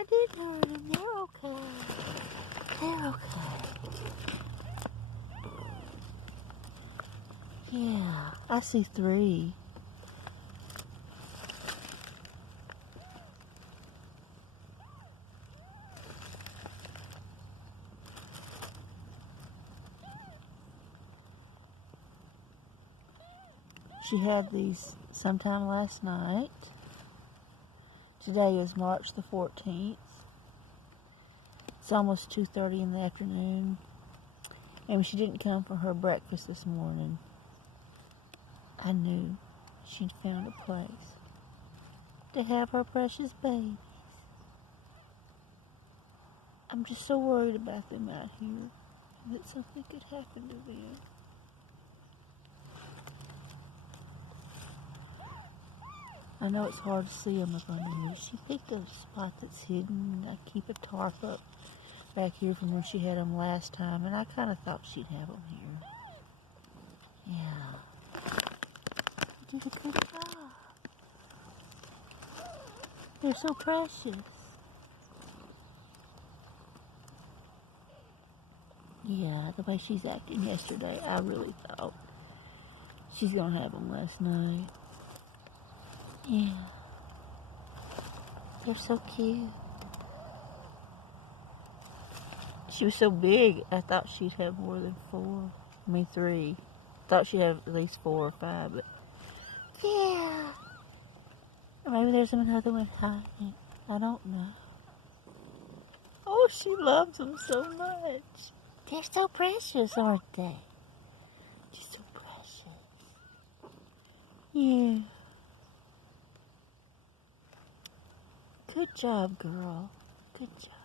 I didn't hurt them. They're okay. They're okay. Yeah, I see 3. She had these sometime last night. Today is March the 14th. It's almost 2:30 in the afternoon. And she didn't come for her breakfast this morning. I knew she'd found a place to have her precious babies. I'm just so worried about them out here, that something could happen to them. I know it's hard to see them up under here. She picked a spot that's hidden. I keep a tarp up back here from where she had them last time, and I kind of thought she'd have them here. Yeah. You did a good job. They're so precious. Yeah, the way she's acting yesterday, I really thought she's going to have them last night. Yeah. They're so cute. She was so big, I thought she'd have more than 4. I mean 3. Thought she'd have at least 4 or 5, but yeah. Or maybe there's another one hiding. I don't know. Oh, she loves them so much. They're so precious, aren't they? Just so precious. Yeah. Good job, girl. Good job.